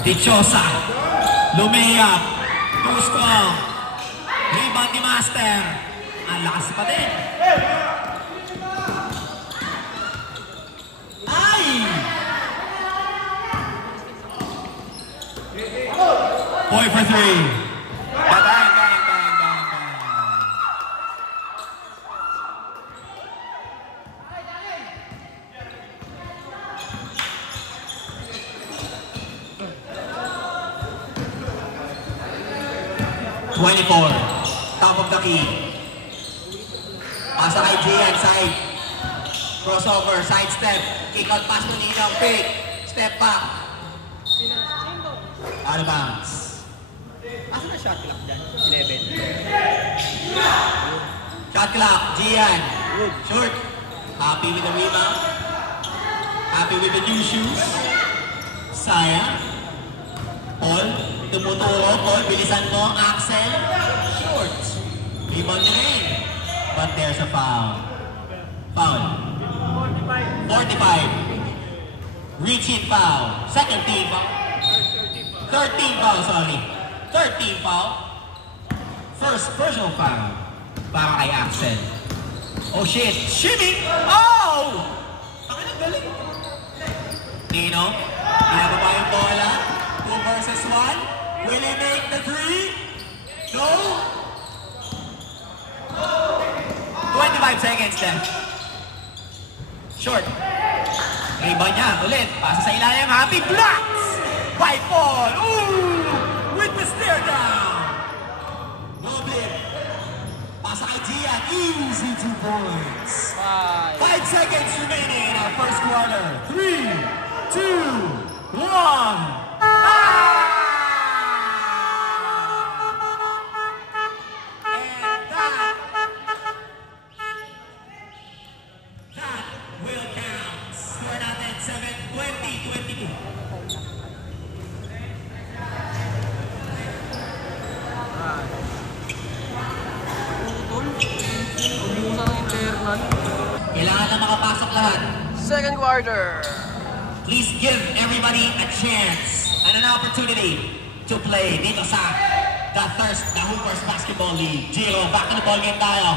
Dichosa. Lumiyap. Too strong. Rebound ni Master. Ang lakas pa din. Ay! Boy for three. Bang, bang, bang, bang, bang. 24. Top of the key. Pasa kay Gian, side. Crossover, side step. Kick out pass to Ninong, pick. Step back. Out of bounds. Asa na shot clock dyan? 11. Shot clock, Gian. Short. Happy with the rebound. Happy with the new shoes. Sayang. Paul, tumuturo. Paul, bilisan mo. Axel. Short. Rebound na rin. But there's a foul. Foul. 45. Reaching foul. Second team foul. 13 foul, sorry. 13 foul. First personal foul. Para kay Axel. Oh shit. Shimmy! Oh! Pakailang galing. Nino. Ginababa yung bola. 2 versus 1. Will he make the 3? No? 25 seconds left. Short. Rebound niya. Ulit. Pasa sa ilalim. Happy blocks! By Paul. Ooh! With the stare down. Goblin. Pasa kay Gian. Easy 2 points. 5 seconds remaining in our first quarter. 3, 2, 1. Kailangan na makapasok lahat. Second quarter. Please give everybody a chance and an opportunity to play dito sa The Hoopers Basketball League. Giro, back to the ball game tayo.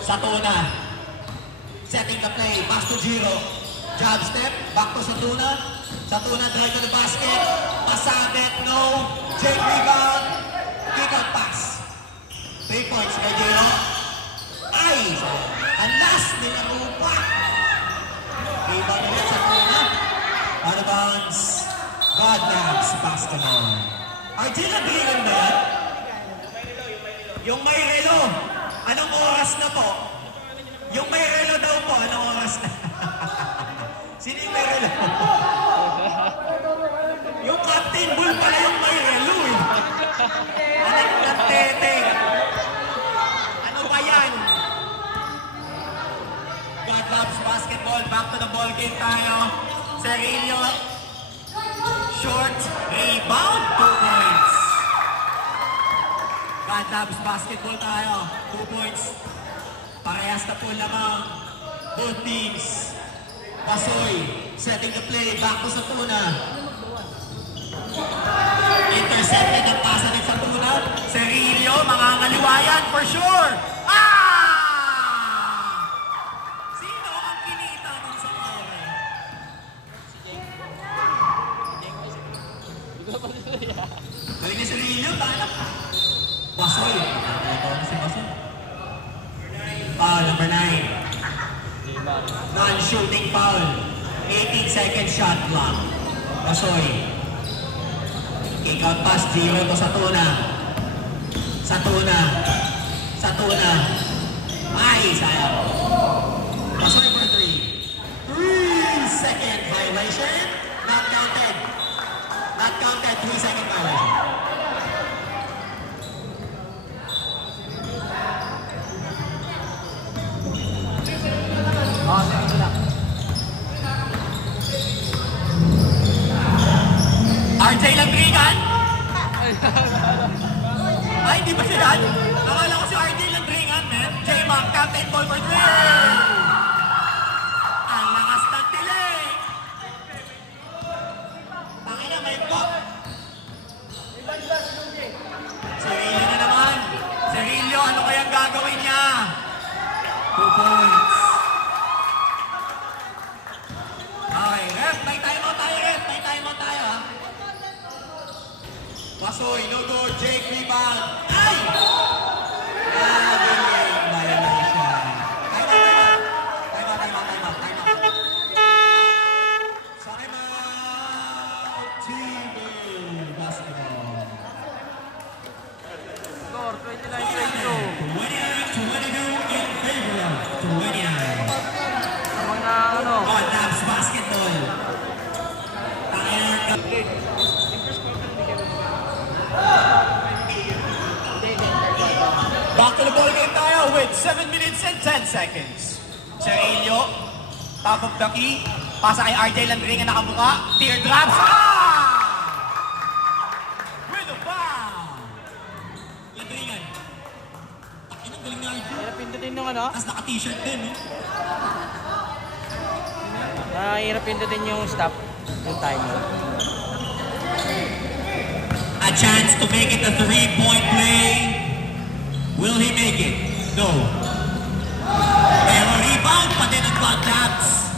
Satuna. Setting the play. Pass to Giro. Jab step. Back to Satuna. Satuna drive to the basket. Pasabit. No. Jake rebound. Kick out pass. 3 points kay Giro. Ay! Ang last nila Rupa. Rebound ulit sa Tuna. Out of bounds. God Labs Basketball. Arjela Grigan ba yan? Yung may relo. Anong oras na po? Yung may relo daw po. Anong oras na? Sino yung may relo? Yung Captain Bull pala yung may relo eh. Anong nagteteng? Ano ba yan? God Labs Basketball. Back to the ball game tayo. Serillo. Short. Rebound. 2 points. God Labs Basketball tayo. 2 points. Parehas na po lamang. Both teams. Pasoy. Setting the play. Back to Satuna. Intercepted ang pasa ng Satuna. Serillo. Mga ngaliwayan for sure. Balik ni Serillo, tayo. Basoy. Foul, number 9. Non-shooting foul. 18-second shot clock. Basoy. Kick out pass, Giro to Satuna. Satuna. Ay, sayang. Basoy for 3. 3-second violation. Not counted. Not counted, 3-second violation. RJ Landringan? Ay, hindi ba siya yan? Nakala ko si RJ Landringan, man. J-Mac, captain ball for 3. Ang lakas ng tili. Tangina, may ball. Basoy, no good. Jake, rebound. Ay! Galing. Violation. Time out. Time out. Team basketball. Score, 29-22. 29 in favor of 29. Mga ano. Labs basketball. Back to the ball game tayo with 7 minutes and 10 seconds. Sergio, top of the key. Pasa kay RJ Landringan na nakabuka. Teardrops. With a foul. Landringan. Takin ang galing na RJ. Kaya pindutin yung ano. Tapos naka-t-shirt din, no? Hirap pindutin yung stop. Yung timer. A chance to make it a 3-point play. Will he make it? No. Pero rebound pa din ang Godlabs.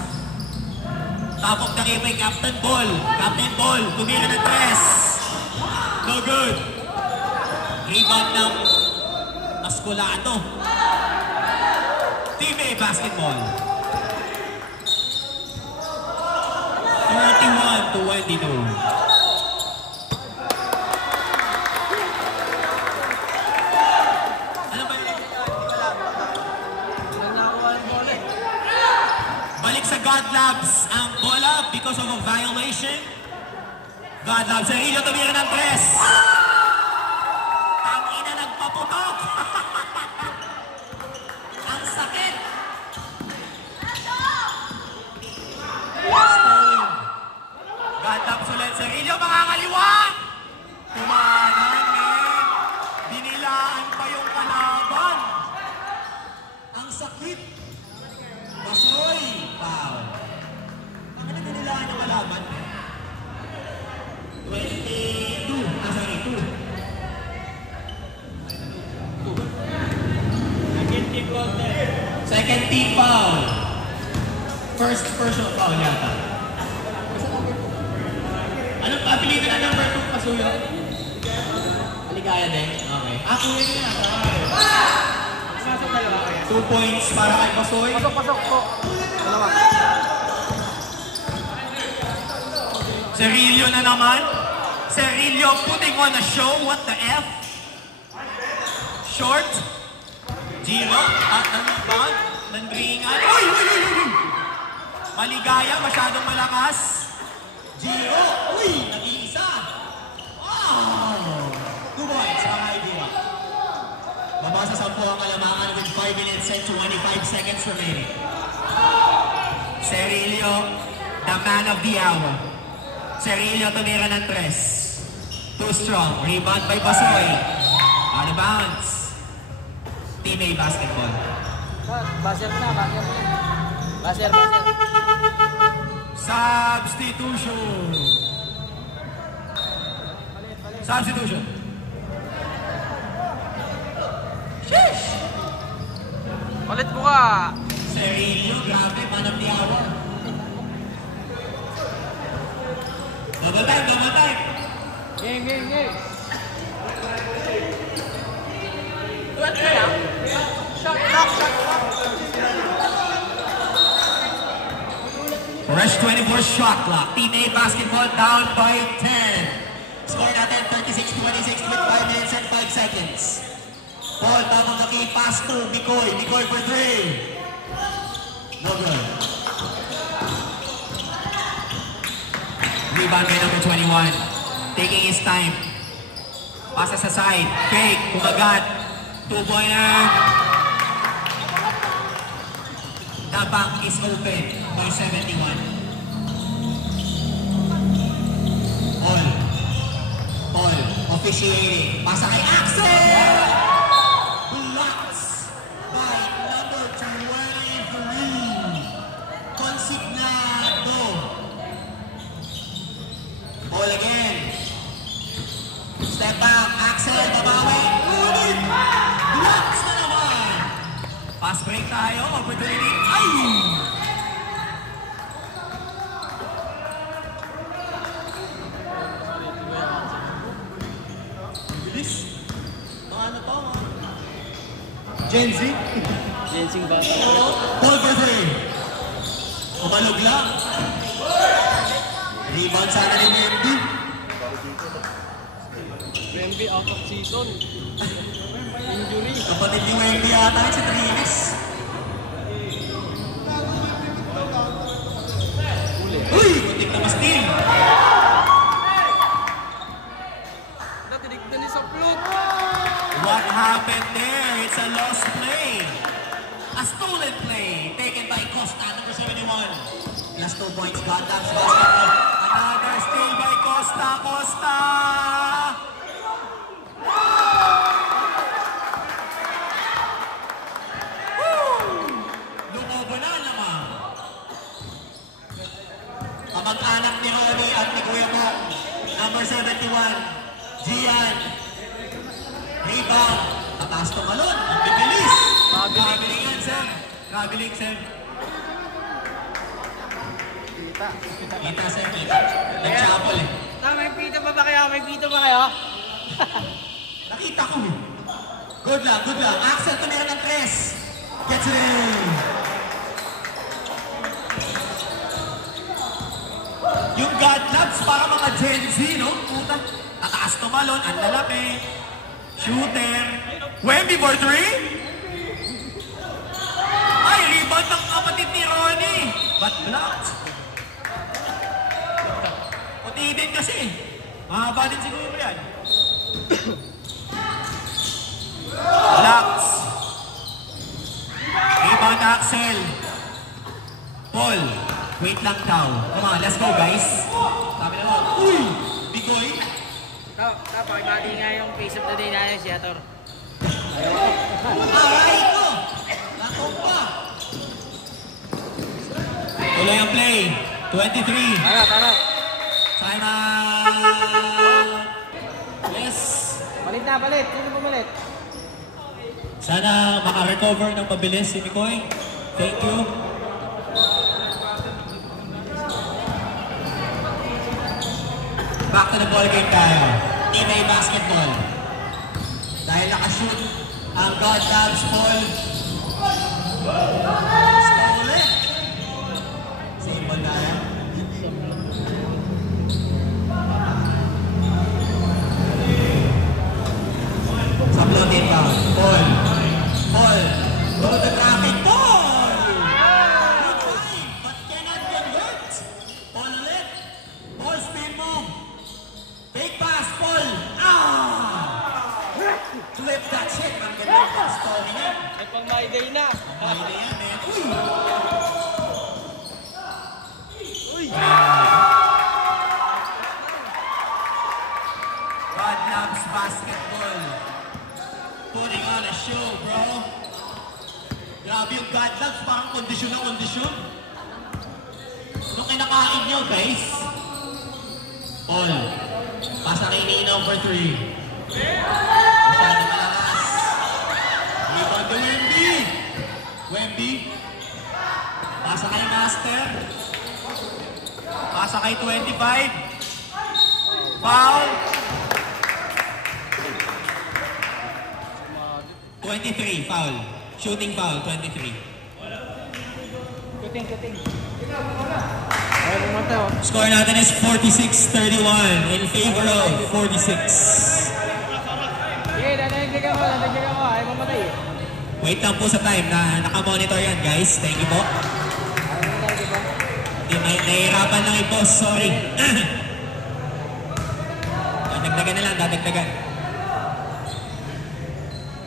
Top of the game by Captain Ball. Captain Ball, tumira ng press. No good. Rebound ng Masculado. Team A basketball. 31-22. Balik sa Godlabs ang bola because of a violation. Godlabs, Sergio tumira ng press. Ang ina nagpaputok. Ang sakit. Godlabs ulit, Sergio makakaliwa. Tumanan, men. Dinilaan pa yung kalaban. Ang sakit. Basoy! Wow! Ang ano nilaan yung kalaban? 22. Sorry, 2. Second team foul. First personal foul yata. Anong apelido na number 2 Pasuyo? Aligaya din? Okay. Ako yun na. 2 points para kay Basoy. Pasok po. Dalawa. Sergio na naman. Sergio putting on a show. What the F? Short. Giro. At ng rebound. Landringan. Uy! Maligaya. Masyadong malakas. Giro. Uy! Nag-iisa. Wow! 2 points para kay Giro. Babasa 10 ang kalamangan with 5 minutes and 25 seconds remaining. Sergio, the man of the hour. Sergio tumira ng 3. Too strong. Rebound by Basoy. Out of bounds. Team A basketball. Baser na. Baser. Substitution. Substitution. Sheesh! Palit mo ka. Sergio, grabe, man of the hour. Double time. Game. Tuwat ka lang. Shot. Rush 24 shot clock. Team A basketball down by 10. Score natin 36-26 with 5 minutes and 5 seconds. Ball, tamang kaki, pass to Mikoy. Mikoy for 3. No good. Rebound by number 21. Taking his time. Pasa sa side. Fake. Kumagat. 2-pointer. The bank is open by 71. All. Officiating. Pasa kay Axel! Blocks by number 23. Consignado. Ball again. Step back. Axel, babawi. Ulit! Blocks na naman. Pass break tayo. Opportunity. Ay! Gen Z. Jensing bata. Ball for 3. Umalog lang. Rebound sana ni Wemby. Wemby out of season. Injury. Kapatid ni Wemby ata si Trinis. Uy! Kuntik na ma-steal. Natiligtan ni sa float. What happened there? It's a lost play. A stolen play taken by Costa, number 71. Plus 2 points, God Labs basketball. Another steal by Costa. Costa! Lumobo na naman. Kamag-anak ni Ronnie at ni Kuya Mong. Number 71, Gian. Rebound. Tataas tumalon. Ang bibilis. Kabilingan, Sam. Kabiling, Sam. Kita, Sam. Nag-chapel eh. May pito pa ba kayo? May pito ba kayo? Nakita ko eh. Good luck, good luck. Axel, tumira ng 3. Gets it in. Yung God Labs para mga Gen Z, no? Puta. Tataas tumalon. Ang lalaki. Shooter. Wemby for 3? Ay, rebound ng kapatid ni Ronnie. But blocked. Puti din kasi. Mahaba din siguro yan. Blocks. Rebound Axel. Paul. Wait lang daw. Come on, let's go guys. Sabi na mo. Uy! Bigoy. Pakibati nga yung face of the day natin, Seattle. Aray ko! Nakong pa! Tuloy ang play. 23. Tara. Time yes. Palit na, palit. Sino pumalit? Sana maka-recover ng mabilis si Mikoy. Thank you. Back to the ball game tayo. Team A basketball. Dahil nakashoot ang God Labs Paul. Stolen. Same ball tayo. Sa floating ba? Paul. Go to the traffic. Paul! Good fight, but cannot convert. Paul ulit. Paul spin move. Fake pass, Paul. Flip that shit. Ang ganda ng story niya. Ay, pang my day na. Ay, na yan, man. Uy! God Labs basketball. Putting on a show, bro. Grabe yung God Labs. Parang kondisyon na kondisyon. Nung kinakain nyo, guys. Paul. Pasa kay Nino for 3. Masyado malakas. Rebound to Wemby. Wemby. Pasa kay Master. Pasa kay 25. Foul. 23, foul. Shooting foul, 23. Kuting. Ay, pumunta oh. Score natin is 46-31 in favor of 46. Sige, nanagdagan mo. Ay, mamatay eh. Wait lang po sa time na nakamonitor yan, guys. Thank you po. Nahihirapan lang i-boss, sorry. Dadagdagan na lang, dadagdagan.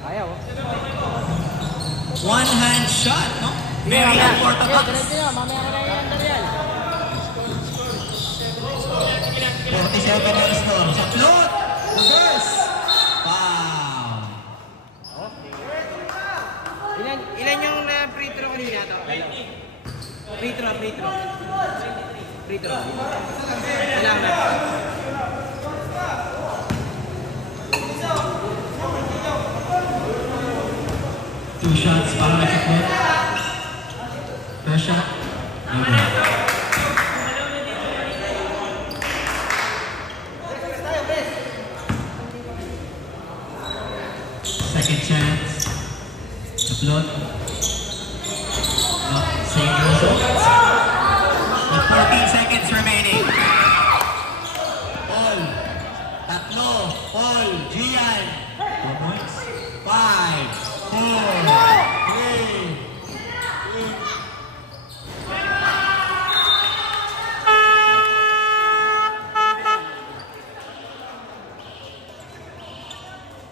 Ayaw. One hand shot, no? Very important. Mamaya ko na yan, Darian. 47 na score. Sa float. Reverse. Wow. Ilan yung free throw kanina to? Free throw. Ilan na? Two shots para na sa float. First shot. Second chance. Slot. Same result. With 14 seconds remaining. Paul. Tatlo. Paul. Gian. 4 points. 5, 4, 3, 2.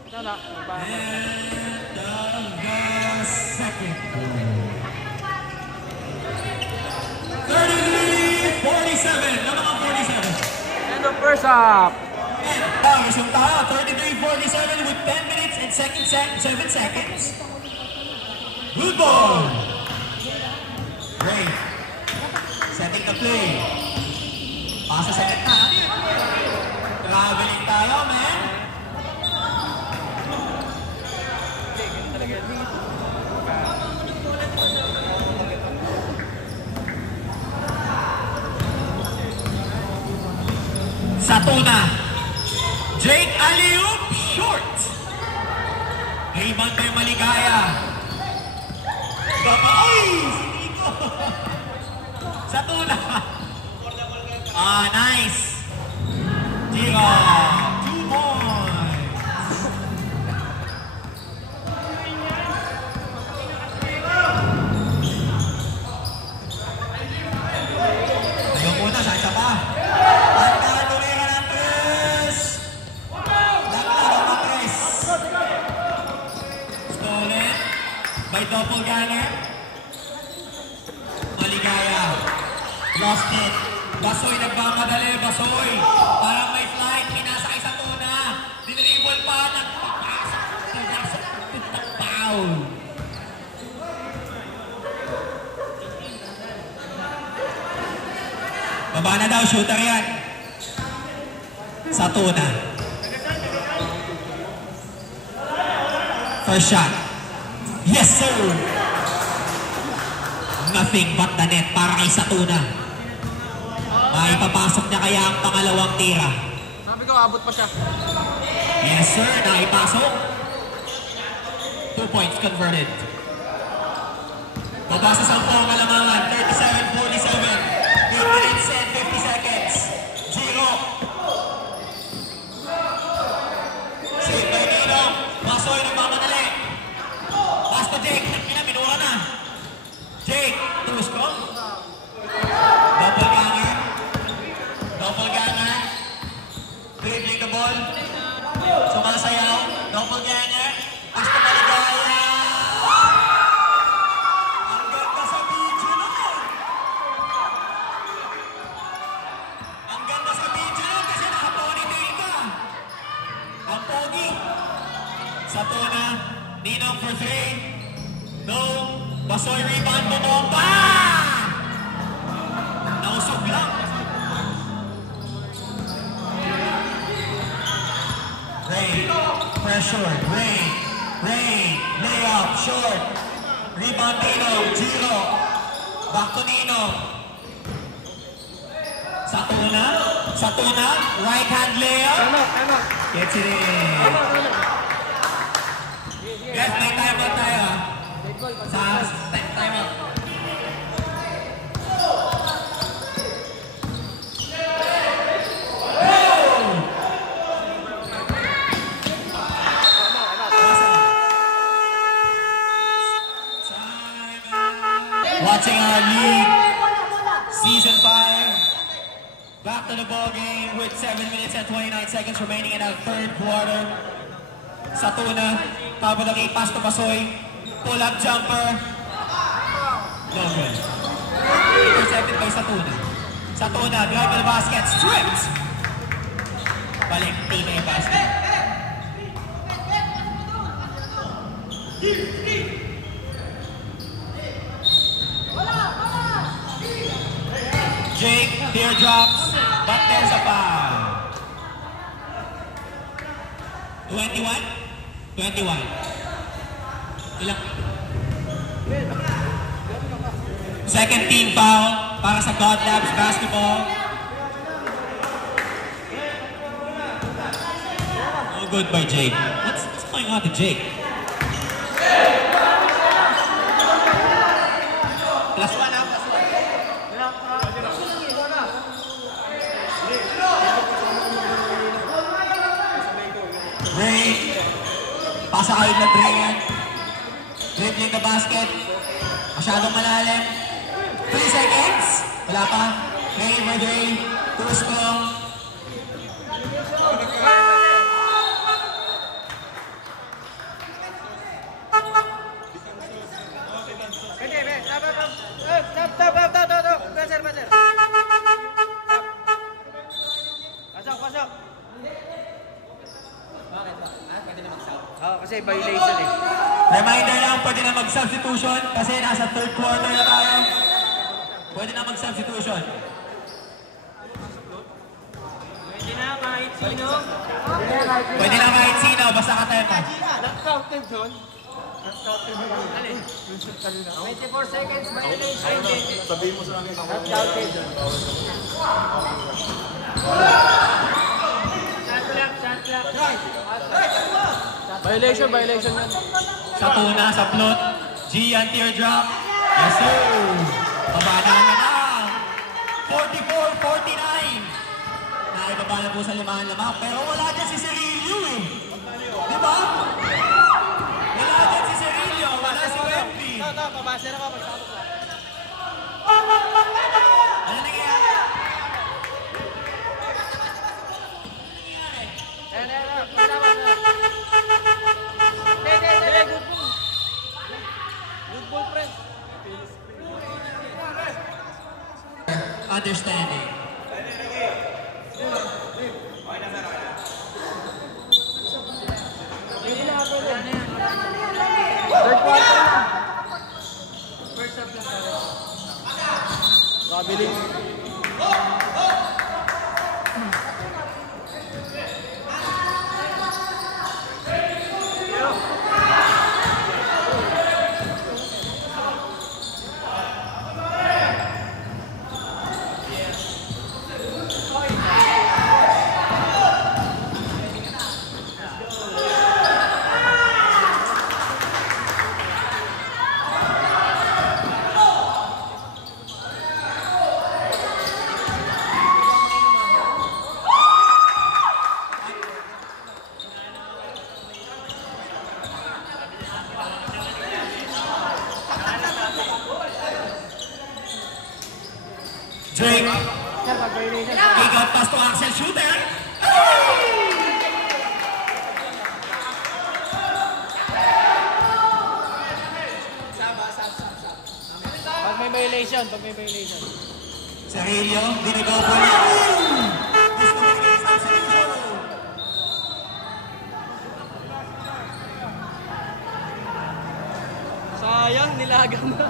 Ito na. End of the second. 33-47. Number 47. End of first half. Resulta 33-47 with 10 minutes and 7 seconds. Good ball. Great. Setting the play. Pasa sa gitna. Traveling tayo, man. Satuna. Jake Aliup, short. Raymond may maligaya. Ay! Si Nico. Satuna. Ah, nice. Tira. 2 points. Ayaw muna, saan pa? By doppelganger. Maligaya. Lost it. Basoy nagmamadali. Basoy. Parang may flight. Pinasakay sa tuna. Dinribble pa. Nagpapasok. Foul. Baba na daw. Shooter yan. Sa tuna. First shot. Yes, sir! Nothing but the net para kay Satuna. Maipapasok niya kaya ang pangalawang tira. Sabi ko, abot pa siya. Yes, sir. Naipasok. 2 points converted. Mabasa sa ang alamangan. 37-47. 8 minutes and 50 seconds. Giro. Save by Nino. Basoy nagmamadali. Basta Jake, minura na. Jake, tulos ko. Doppelganger. Doppelganger. Dribbling the ball. Sumasayaw. Doppelganger. Basta maligaya. Ang ganda sa video nun. Ang ganda sa video nun kasi nakaponitoy ka. Ang pogi. Satuna. Ninong for 3. No. Basoy rebound mo mo. Nausog lang. Ray. Pressure. Ray. Layup. Short. Rebound Ninong. Giro. Back to Ninong. Satuna. Right hand layup. Ano? Gets it in. Guys, may timeout tayo. Timeout. Watching our league, season 5. Back to the ball game with 7 minutes and 29 seconds remaining in our third quarter. Satuna, top of the key, pass to Basoy. Pull-up jumper. No good. Intercepted by Satuna. Satuna, drive to the basket, stripped. Balik, teammate basket. Jake, teardrops, but there's a foul. 21? 21. Ilang? Second team foul para sa God Labs basketball. No good by Jake. What's going on to Jake? Ray. Pasa kayo na Ray. Dribbling the basket. Masyadong malalim. 3 seconds. Wala pa. Ray, Ray. Too strong. Pasok. Kasi violation eh. Reminder lang, pwede na mag-substitution kasi nasa third quarter na tayo. Pwede na mag-substitution. Pwede na kahit sino. Pwede na kahit sino, basta katema. Not-counted, John. 24 seconds violation. Sabihin mo sa akin. Not-counted. Shot clock. Violation yan. Sa tuna, sa plot. Gian teardrop. Yes sir. Babana na lang. 44-49. Naibaba na po sa limahan lamang. Pero wala dyan si Cirilio eh. Diba? Wala dyan si Cirilio. Wala si Wemby. Ito, pabasa na ko. Magtapos ko. Ano nangyayari? Good ball, friend. Understanding. Kabilis. Drake. Kick out pass to Axel Shooter. Pag may violation. Cirilio, dinigaw po niya. Gusto mo yung substitution. Sayang, nilagang na.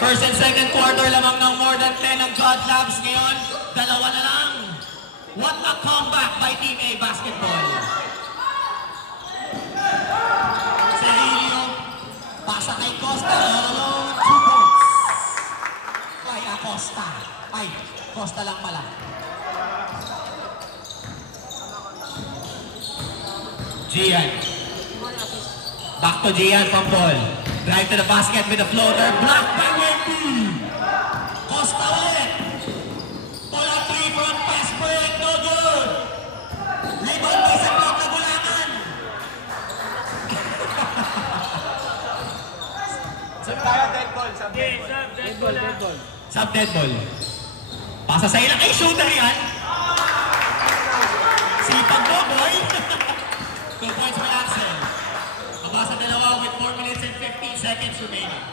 First and second quarter lamang ng more than 10 ng God Labs ngayon. Dalawa na lang. What a comeback by Team A Basketball. Cirilio, pasa kay Costa. 2 points. Ay, Acosta. Ay, Costa lang pala. Gian. Back to Gian from ball. Drive to the basket with a floater. Blocked by Wemby. Costa ulit. Pull up 3 from pass break. No good. Rebound by sa block na Bulacan. Sub dead ball. Pasa sa ilang. Ay, shooter yan. Sipag mo, boy. 2 points for Axel. Mabasa dalawa with 4 minutes and 15 seconds remaining.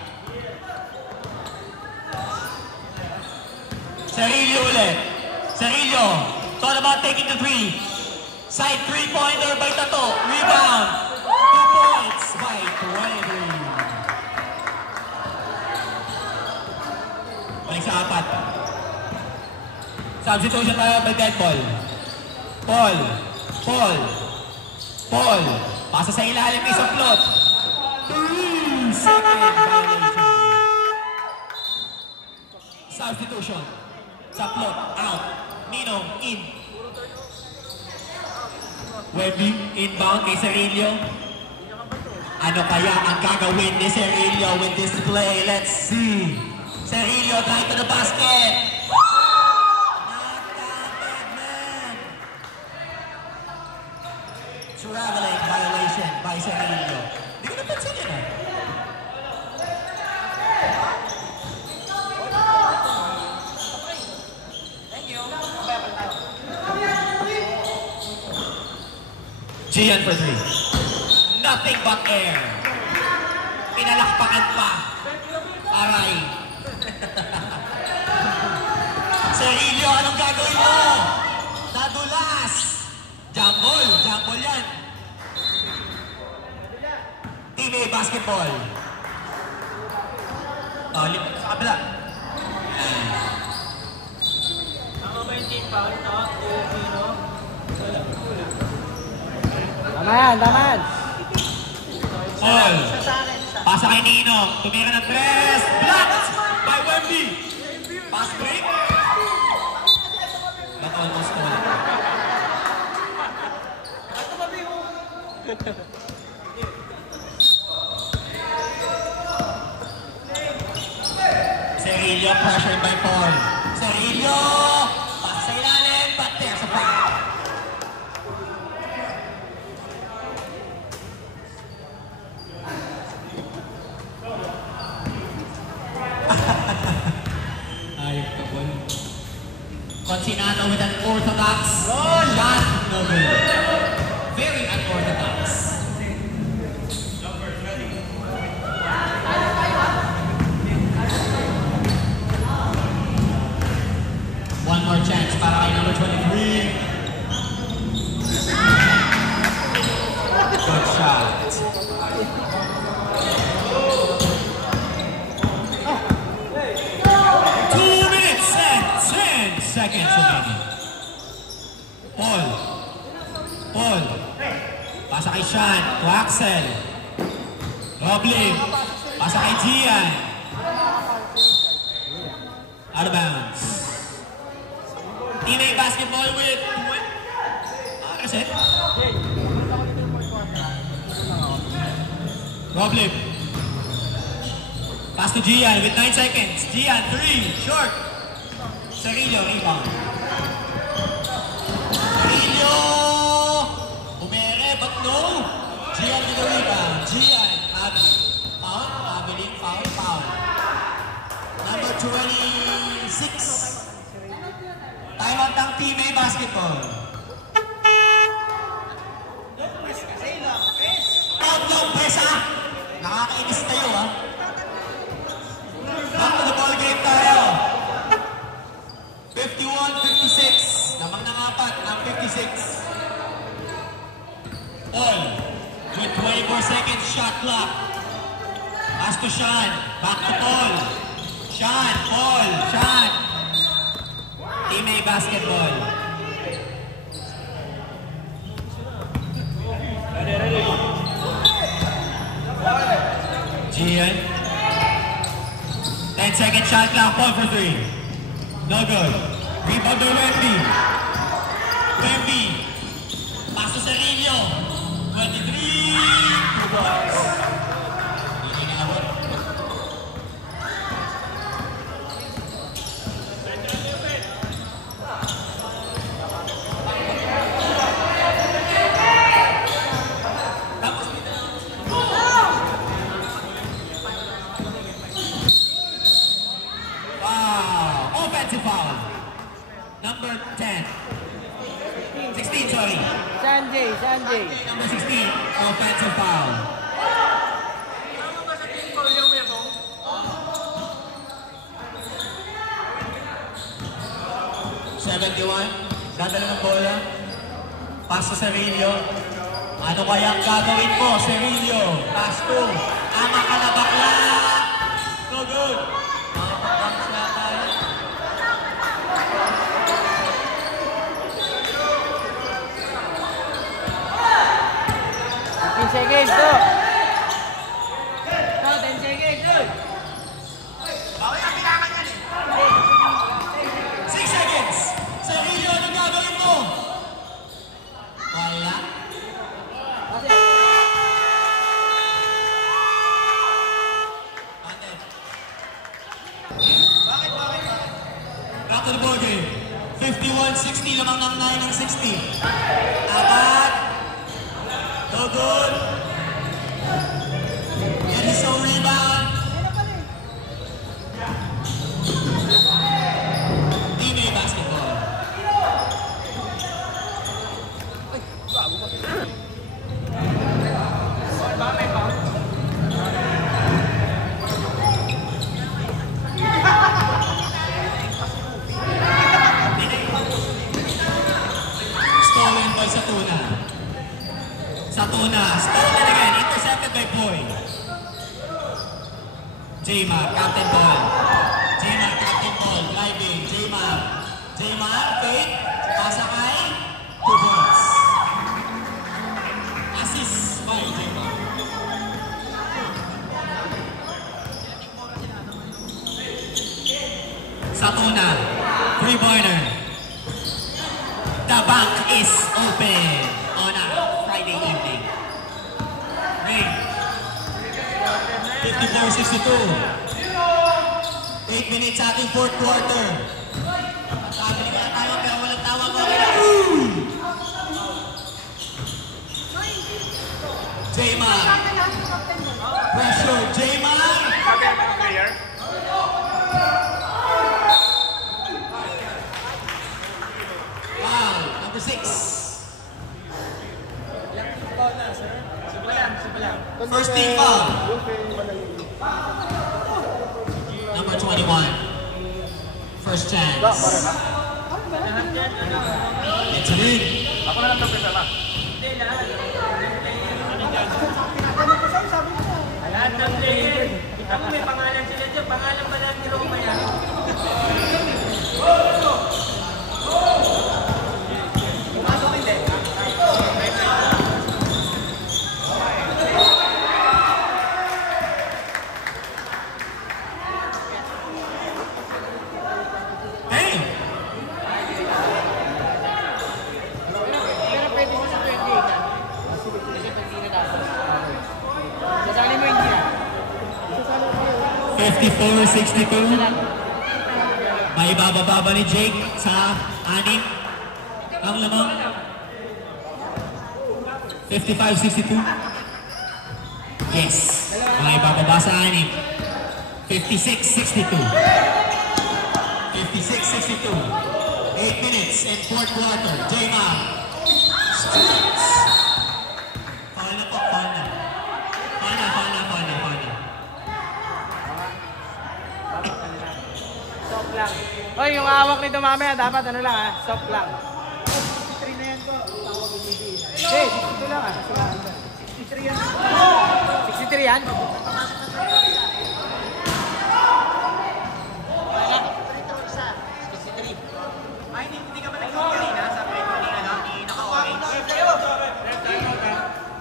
Cirilio ulit. Cirilio, thought about taking the 3. Side 3-pointer by Tato. Rebound. 2 points by 23. Balik sa 4. Substitution tayo by dead ball. Paul. Pasa sa ilalim ng isang plot. 3 second violation. Substitution. Sa plot. Out. Nino. In. Webby. Inbound kay Cirilio. Ano kaya ang gagawin ni Cerilio with this play? Let's see. Cerilio drive to the basket. Not counted, man. Traveling violation by Cerilio. Hindi ko napansin yun, ah. Gian for 3. Nothing but air. Pinalakpakan pa. Aray. Cerilio, anong gagawin mo? Nadulas. Jambol. Jambol yan. Team A basketball. Oh, lipat sa kabila. Tama ba yung team foul? Tama yan, tama yan. All. Pasa kay Ninong. Tumira ng 3. Blocked by Wemby. Pass break. But almost to wala. Cerilio pressured by Paul. Cerilio! Pass sa ilalim, but there's a foul. Ayok ka, Paul. Consinano with an orthodox shot. No good. Very unorthodox. One more chance para kay number 23. Good shot. Seconds remaining. Paul. Pasa kay Sean. To Axel. Roblin. Pasa kay Gian. Out of bounds. Team A basketball with... Kasi? Roblin. Pass to Gian with 9 seconds. Gian, 3. Short. Cerilio, rebound. Cerilio! Umere, but no! Gian with the rebound. Gian, Abby. Foul, Abby, foul. Number 26. Time out ng Team A basketball. Outlaw Pesa! Nakakainis tayo, ha? Back to the ball game tayo. 51-56. Namang nangapat ang 56. All with 24 seconds shot clock. Pass to Sean. Back to Paul. Sean, Paul, Sean. Team A basketball. Gian. 10-second shot clock. Paul for 3. No good. Rebound to Wemby. Wemby. Pass to Cerilio. 23. 2 points. Hindi na awal. Offensive foul. Number 10. 16, sorry. Sanjay. Number 16, offensive foul. Tama ba sa team foul yung Mebong? 71. Dadala ng bola. Pass to Cerilio. Ano kaya ang gagawin mo, Cerilio? Pass to. Tama ka na bakla. No good. Makapag-bounce na tayo. 10 seconds, go! 10 seconds, good! 6 seconds. Cerilio, ano gagawin mo? Wala. to the ball game. 51-60, lamang ng 9 ng 60. Apat. No good. Edison rebound. Teammate basketball. Stolen by Satuna. Satuna, stolen again, intercepted by Boy. J-Ma, captain ball. J-Ma, captain ball, driving. J-Ma, fake, pasa kay 2 points. Assist by J-Ma. Satuna, 3-pointer. The bank is open on a Friday evening. Ring. 54-62. 8 minutes sa ating fourth quarter. Sabi ka na tayo pero walang tawag ko. J-Man. Pressure. J-Man. Foul. Number 6. First team foul. Number 21. First chance. It's an in. Ako na lang ito, Pesa, lahat ng player. Ako may pangalan sila dyan. Pangalan ba lang ni Roma yan? Pumasok hindi. Hey! Pero pwede mo sa 28 yan. Kasi pag di natapos. Sasali mo hindi yan. 54-62. May ibababa ba ni Jake sa 6? Ang lamang. 55-62. Yes. May ibababa sa 6. 56-62. 56-62. 8 minutes and fourth quarter. J-Ma. Strikes. Foul na po, foul na. Foul na. Soft lang. Hoy, yung hawak nito mamaya, dapat ano lang ha, soft lang. 63 na yan po. Hey, 62 lang ha. 63 yan. 63 yan?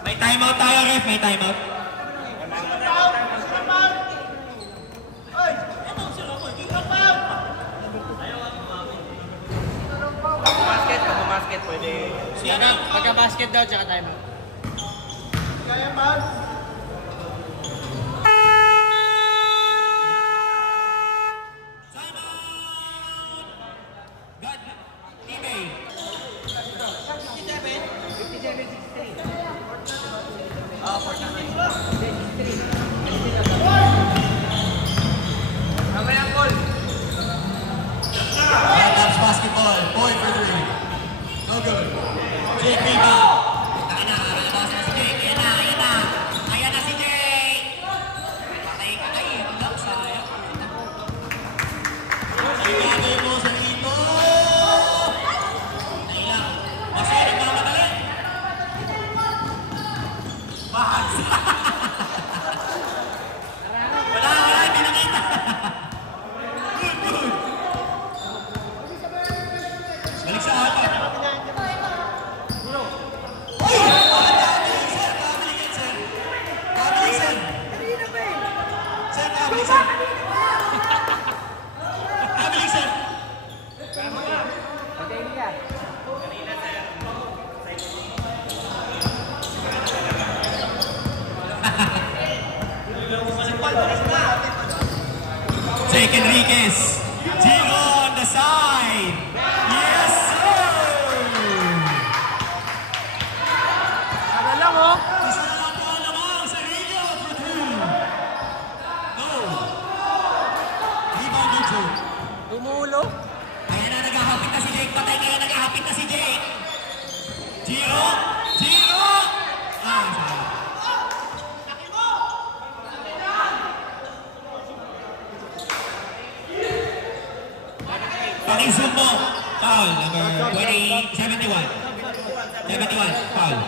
May timeout tayo, ref. May timeout. Basket, pwede. Pagka-basket daw, tsaka time. God, teammate. 57. Mamaya ang goal. Taps basketball. Boy for 3. No good. Jake rebound. Nakalabas na si Jake. Ayan na si Jake. Patay ka kayo. Ang sayang. Ibigay mo sa dito. Nailang. Masaya nagmamadali. Bahas. Wala, hindi nakita. Good. Balik sa apat. Jake Enriquez. Giro on the side. Paki-zoom mo. Foul. Number 71. 71. Foul.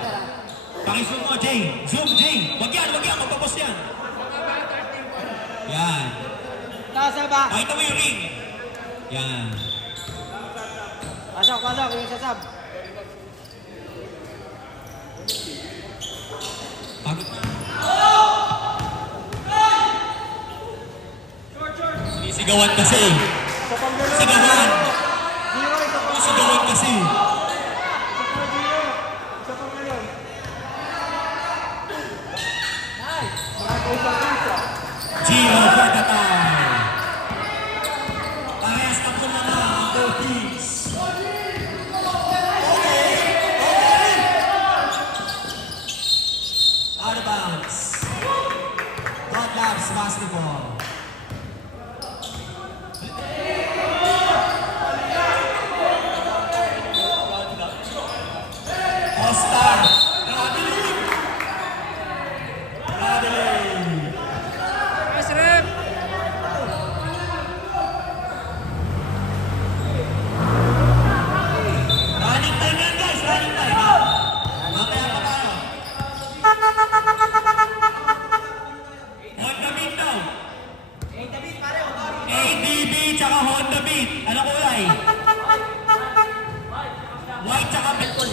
Paki-zoom mo, Jay. Zoom, Jay. Wag yan. Magpapos yan. Yan. Sasaba. Pakita mo yung ring. Yan. Pasok. Yung sasab. Sigawan kasi. Sigawan kasi. Gio for the tie. Parehas na po na ang both teams. Out of bounds. God loves basketball. All-star. Yes, rep. Running time yan, guys. Running time. Mamaya pa tayo. Honda Beat daw. ADB tsaka Honda Beat. Ano kulay? White tsaka Beton.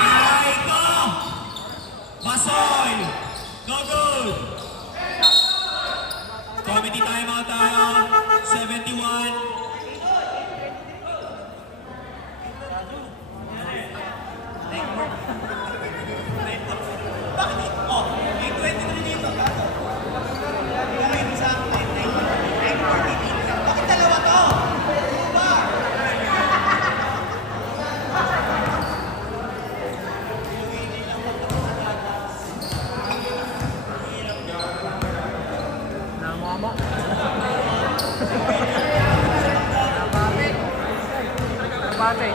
Aray ko! Basoy! No good! Committee timeout tayo. 71. Bate.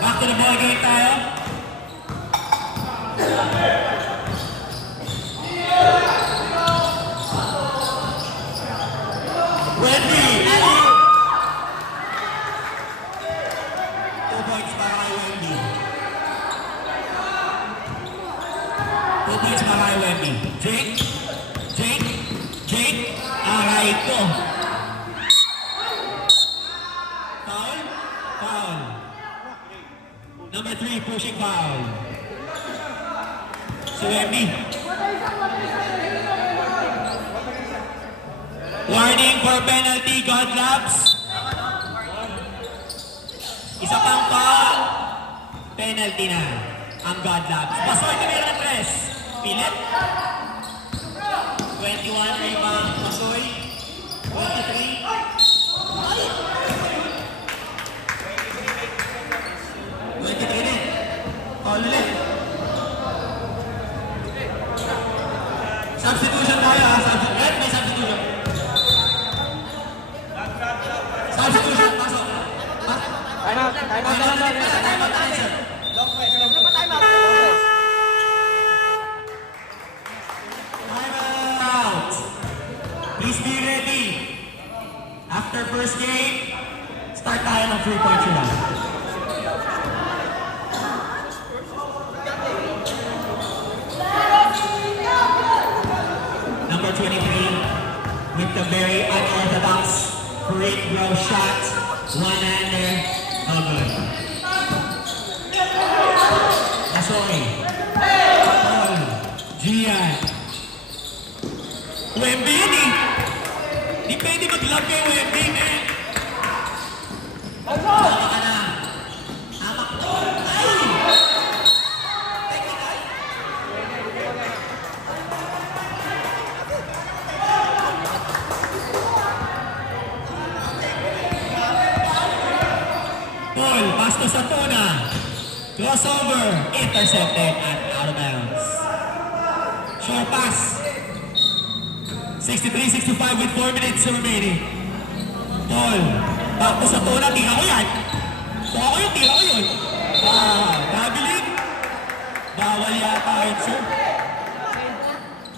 Back to the ball game tayo. Wendy! 2 points para kay Wendy. 2 points para kay Wendy. Jake, aray ko. Foul. Number 3, pushing foul. Si Wendy. Warning for penalty, God loves. Isa pang foul. Penalty na ang God loves. Basoy, tumira ng press. Pilit. 21 rebound, Basoy. 23. Foul ulit. Substitution tayo ha. May substitution. Substitution, pasok. Time out na lang. Timeout. Please be ready. After first game, start tayo ng 3-point shot. Number 23 with the very unorthodox free throw shot. One-hander. No good. Basoy. Paul. Gian. Wemby yun eh. Di pwede mag-love kay Wemby eh. Tama ka na. Tama ko. Ay! Technical. Paul, pass to Satuna. Crossover, intercepted at out of bounds. Short pass. 63-65 with 4 minutes remaining. Paul, back to Satuna. Tira ko yan. Tira ko yun. Traveling. Bawal yata yun, sir.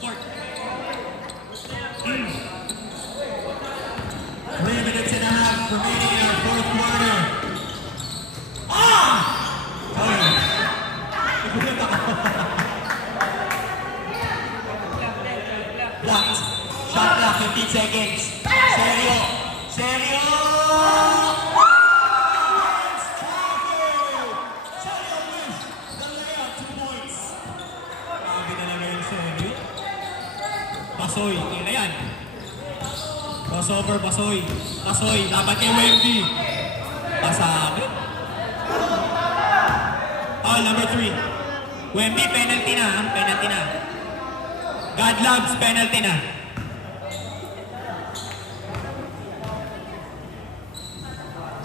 Court. 3 minutes and a half remaining in our fourth quarter. Ah! Sorry. Nagulat ako. Blocked. Shot clock, 15 seconds. Serio. Serio! It's Trafford! Serio with the layup, 2 points. Grabe talaga yung Serio. Basoy, tingnan na yan. Crossover, Basoy. Basoy, dapat kay Wemby. Pasabi. Foul number 3. Wemby, penalty na. Penalty na. God loves, penalty na.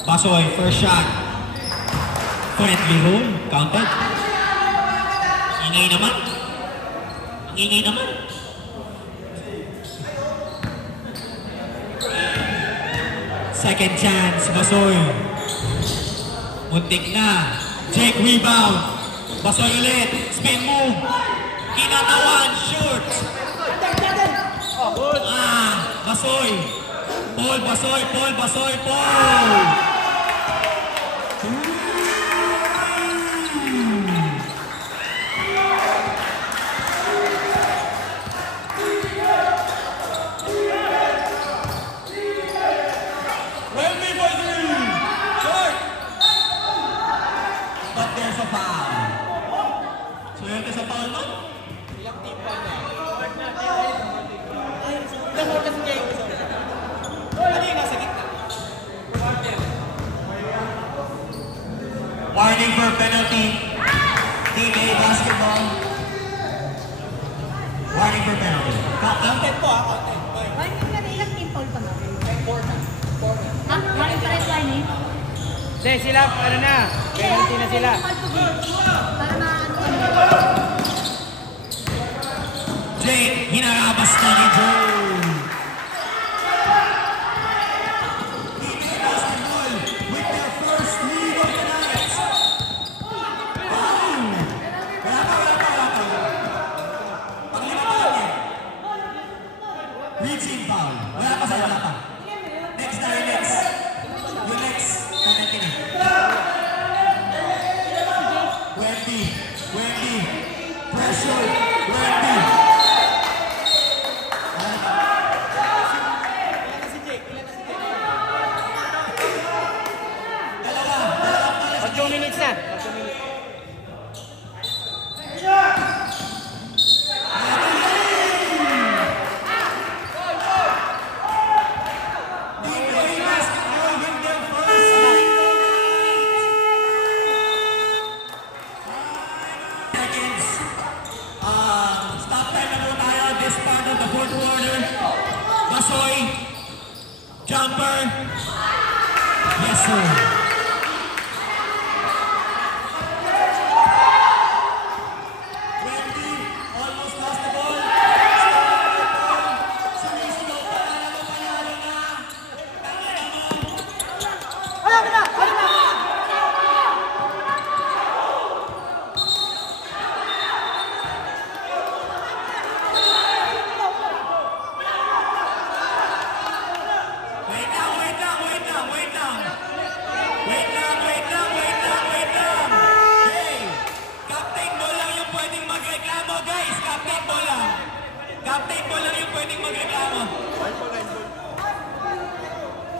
Basoy, first shot. Friendly hole, counted. Ingay naman. Ingay naman. Second chance, Basoy. Muntik na. Jake rebound. Basoy ulit. Spin move. Kinatawan. Shoot. Basoy. Paul, Basoy, Paul, Basoy, Paul. Wemby for 3. Short. But there's a foul. Swerte sa foul mo? Warning for penalty. Team A basketball. Warning for penalty. Counted po ako. Warning ka na ilang team foul pa na? 4 na. Warning pa rin warning? Hindi, sila, ano na, penalty na sila. Para maano ka. Jake, hinarabas na ni Joe. Team A basketball with their first lead of the night. Wala pa. Panglima pa lang yan. Reaching foul. Wala pa. Next tayo, next. Yung next, penalty na. Wemby. Pressure. Wemby. Minutes na. Stop time na po tayo. This part of the fourth quarter. Basoy. Jumper. Yes, sir.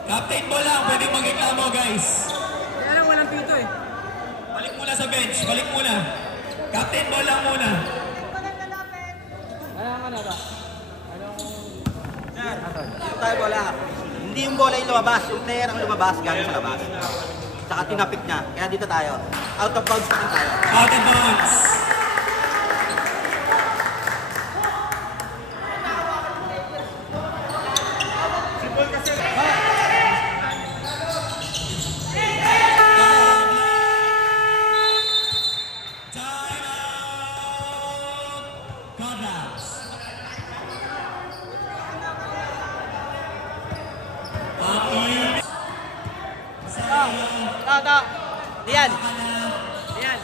Captain ball lang, pwedeng magreklamo guys. Kaya lang walang pito eh. Balik muna sa bench, balik muna. Captain ball lang muna. Ano ba? Yung tayo bola. Hindi yung bola yung lumabas. Yung player ang lumabas galing sa labas. Saka tinapik niya. Kaya dito tayo. Out of bounds naman tayo. Out of bounds. Diyan. Diyan.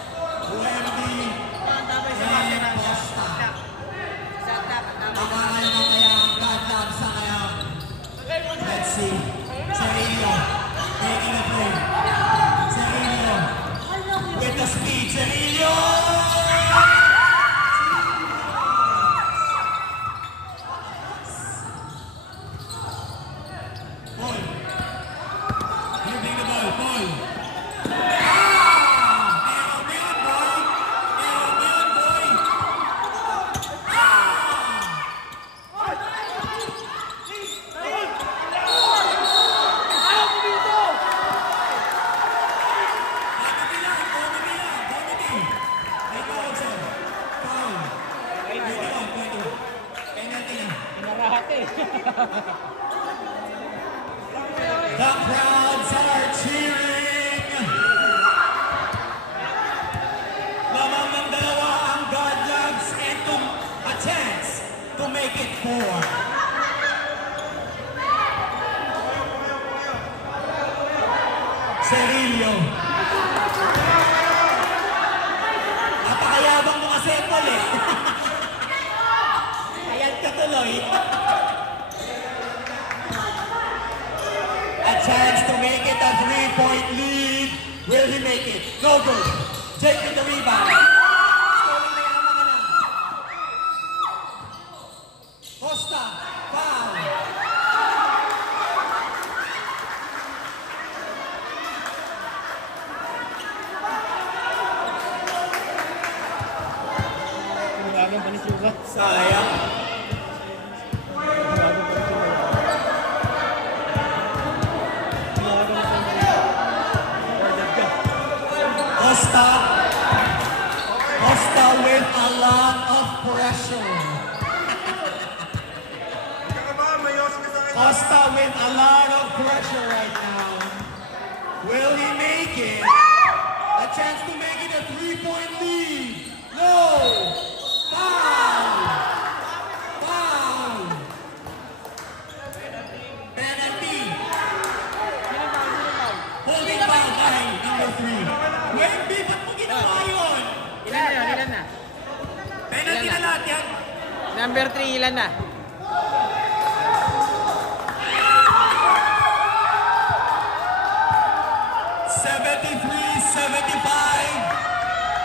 boy. Meron yun, boy. Meron yun, boy. The crowds are cheering. Lamang ng dalawa ang Godloves and a chance to make it 4. Serilio. Napakayabang mo kasi, Paul eh. Ayan ka tuloy. A chance to make it a 3-point lead. Will he make it? No good. Jake with the rebound. Slowly may mga na. Costa. Foul. Sayang. Costa with a lot of pressure. Costa with a lot of pressure right now. Will he make it? A chance to make it a 3-point lead. No! Foul! Foul! Penalty! Holding foul by number 3. Wemby, ba't mo ginawa yun? Ilan na? Penalty na lahat yan. Number 3, ilan na?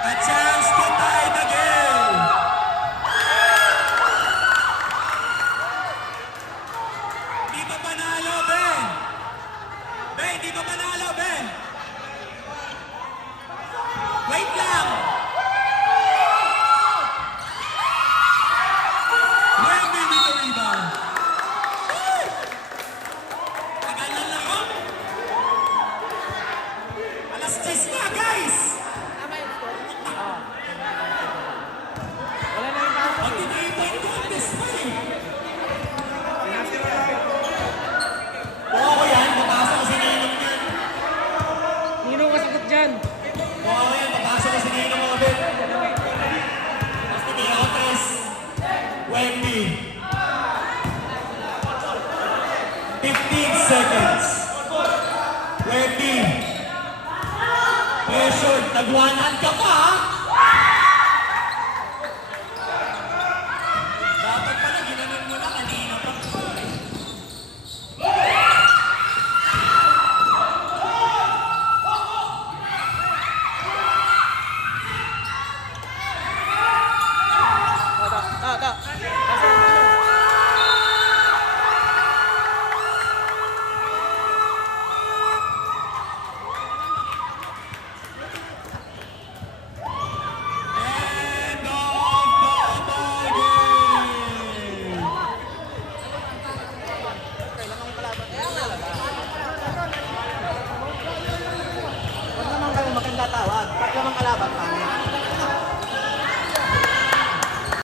A chance to tie the game. Di ba panalo, Ben? Ben, di ba panalo, Ben? Wait lang. Wemby with the rebound. Tagal na laro. Alas 10 na, guys. Wala na yung pasok. Pag tinipay ko this way. Oo yan, mapasok ko si Ninong yan. Ninong kasagot dyan. Oo yan, mapasok ko si Ninong ulit. Basta kaya ako, Tres. Wemby. 15 seconds. Wemby. Pressure, nagwanan ka pa, ha? Dapat pala, ginanon mo na kanina pa. Ito.